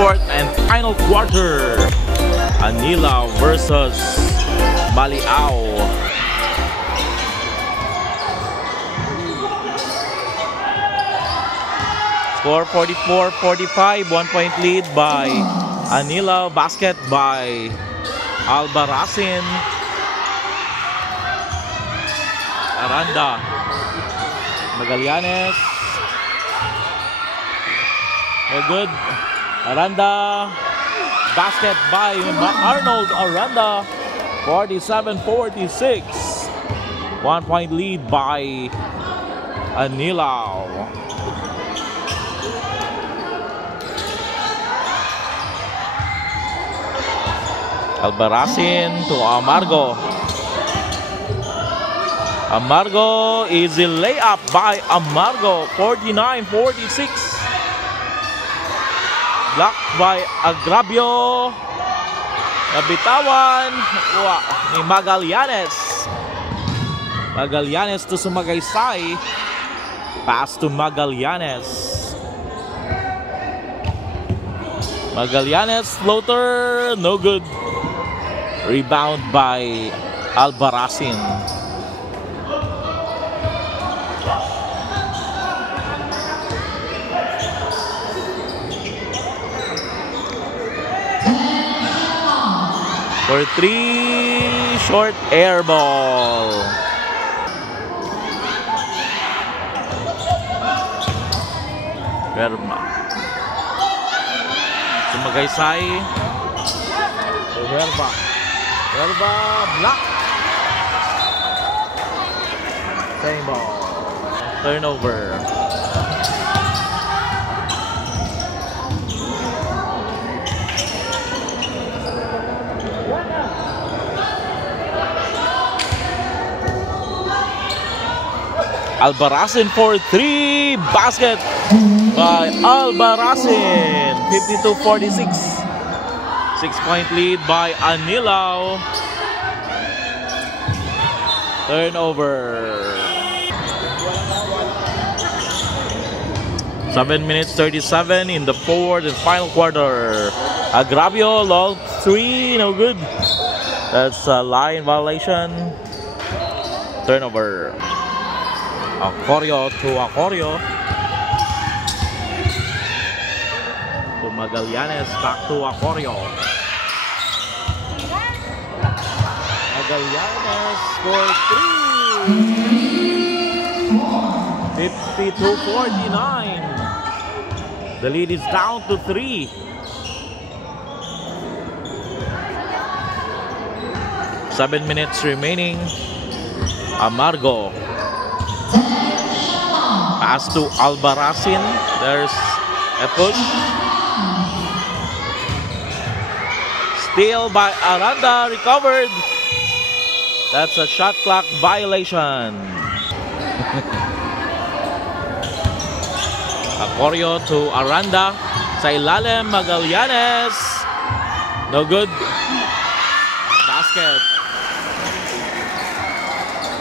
fourth and final quarter. Anilao versus Maliao. Score 44-45, 1-point lead by Anilao. Basket by Albarracin. Aranda. Magallanes. No good. Aranda. Basket by Arnold Aranda. 47-46. 1-point lead by Anilao. Albarracin to Amargo. Amargo, easy layup by Amargo. 49-46. Blocked by Agrabio. Nabitawan ni Magallanes. Magallanes to Sumagaysay. Pass to Magallanes. Magallanes floater, no good. Rebound by Albarracin. For three, short air ball. Verma. Sumagaysay. Verba. Verba, block. Same ball. Turnover. Albarracin for three. Basket by Albarracin. 52-46. 6-point lead by Anilao. Turnover. 7 minutes 37 in the fourth and final quarter. Agrabio, long three, no good. That's a line violation. Turnover. Acorio to Acorio. To Magallanes, back to Acorio. Magallanes scored three. 52-49. The lead is down to 3. Seven minutes remaining. Amargo. Pass to Albarracin. There's a push. Steal by Aranda. Recovered. That's a shot clock violation. Acorio to Aranda. Sa ilalim, Magallanes. No good. Basket.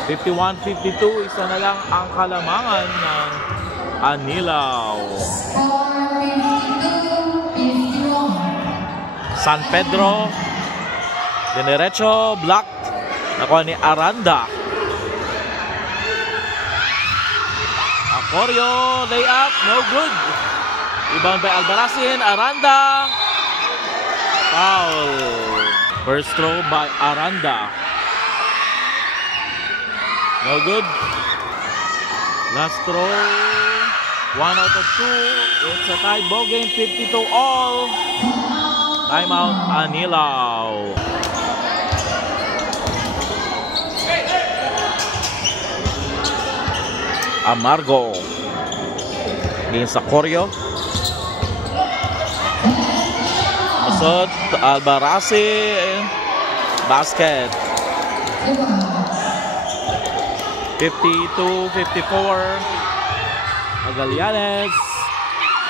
51-52. Isa na lang ang kalamangan ng Anilao. San Pedro. Dinerecho. Blocked. Nakuha ni Aranda. Acorio. Layup. No good. Rebound by Albarracin. Aranda. Foul. First throw by Aranda. No good. Last throw. 1 out of 2. It's a tie ball game. 52-all. Timeout Anilao. Amargo. Against Acorio. Masod. Albarracin. Basket. 52-54. Magallanes.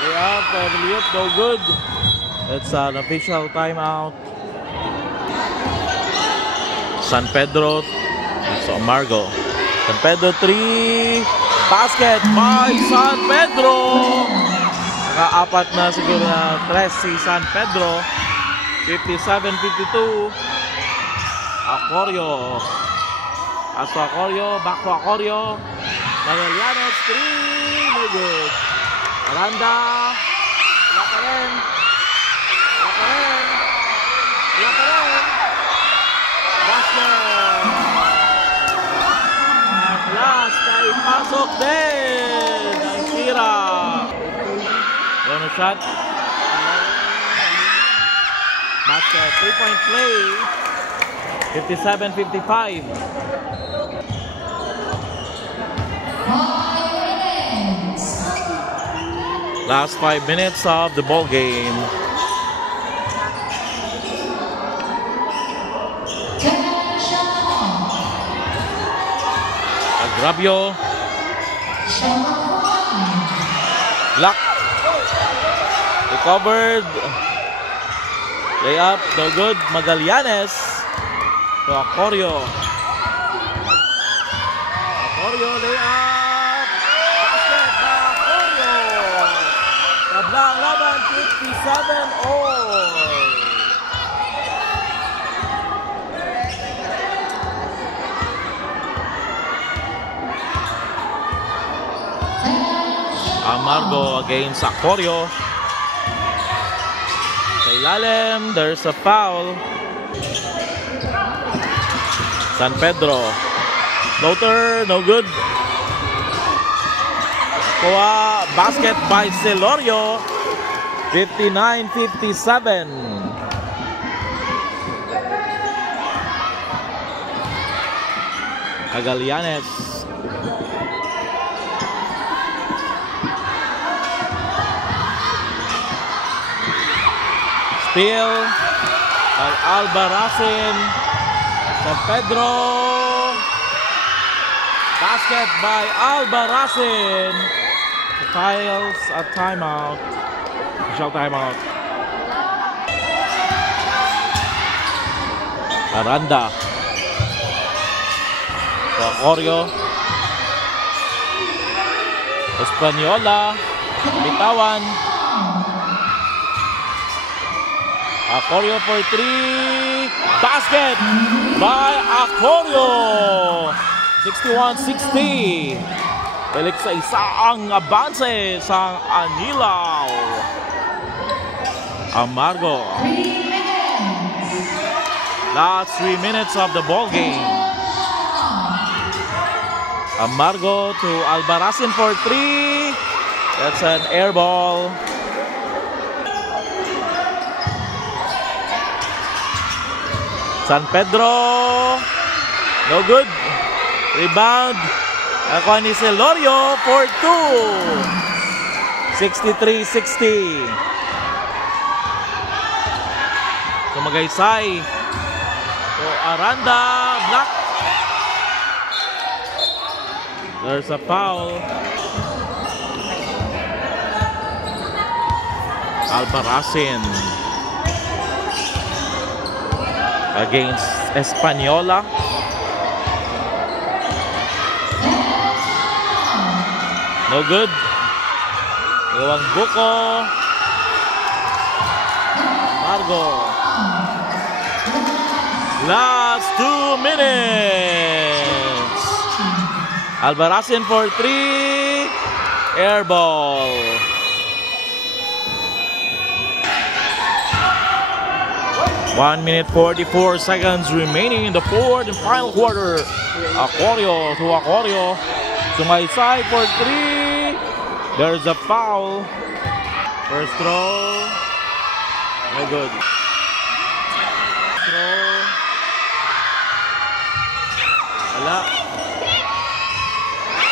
Layup, no good. It's an official timeout. San Pedro. So Amargo. San Pedro 3. Basket by San Pedro. Nakaapat na siguro na tres si San Pedro. 57-52. Acorio. As to Acorio. Back to Acorio. Magallanes 3. No good. Aranda. Wala pa rin. Wala pa rin. Wala pa rin. Basket. At last ay pasok din. Ang tira. Bonus shot. Basket. 3-point play. 57-55. Last 5 minutes of the ball game. Agrabio. Block. Recovered. Layup. No good. Magallanes. To Acorio. Acorio layup. Basket by Acorio. Tablang laban 57-all. Amargo against Acorio. Sa ilalim, there's a foul. San Pedro. Floater, no good. Kuha, basket by Celorio. 59-57. Magallanes. Steal by Albarracin. San Pedro. Basket by Albarracin. Files a timeout. Official timeout. Aranda. Acorio. Española. Bitawan. Acorio for 3. Basket by Acorio. 61-60. Balik sa isaang abanse sa Anilaw. Amargo. Last 3 minutes of the ball game. Amargo to Albarracin for 3. That's an air ball. San Pedro. No good. Rebound. Ako ni Celorio for 2. 63-60. Sumagaysay. So Aranda. Block. There's a foul. Albarracin against Española. No good. Iwang Buko. Margo. Last 2 minutes. Albarracin for 3. Air ball. One minute 44 seconds remaining in the fourth and final quarter. Acorio to Acorio. Sumaysay for 3. There's a foul. First throw. No good. Throw. Wala.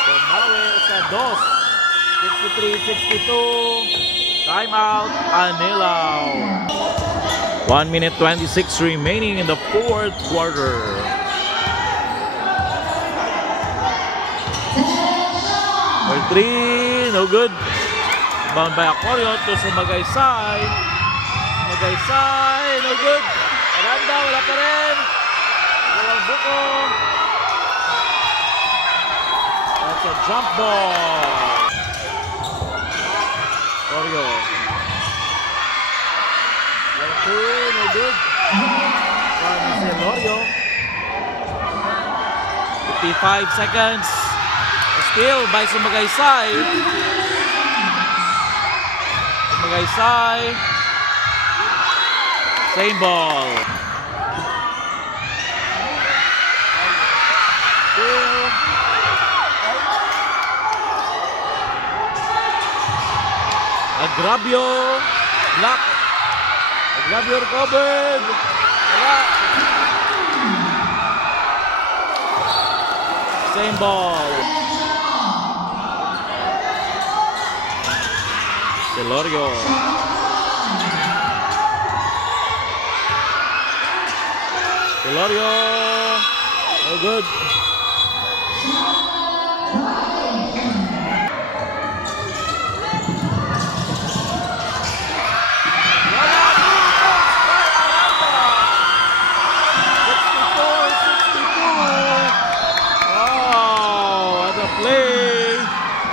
Bumawi sa 2. 63-62. Timeout. Anilaw. 1 minute 26 remaining in the fourth quarter. For 3, no good. Bound by Acorio to Sumagaysay. Sumagaysay, no good. Aranda, wala pa rin. Walang Buko. That's a jump ball. So Celorio. 1-2, no good. From Celorio. 55 seconds. Still by Sumagaysay. Sumagaysay. Same ball. Still. Agrabio. Block. Agrabio recovered. Wala. Same ball. Celorio. Celorio. Oh, good.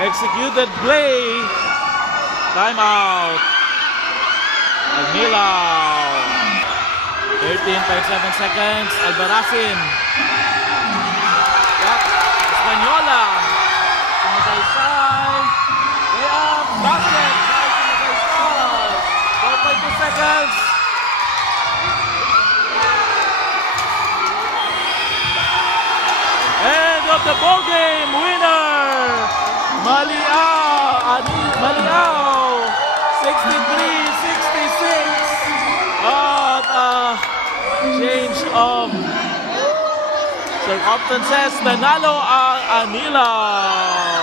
Executed play. Timeout. Agnilaw. 13.7 seconds. Albarracin. Espanola. Sumagaysay. Layup. Basket. Sumagaysay. 4.2 seconds. End of the ball game. Winner. Maliao, 63-66. At change of circumstances, nanalo ang Anilaw.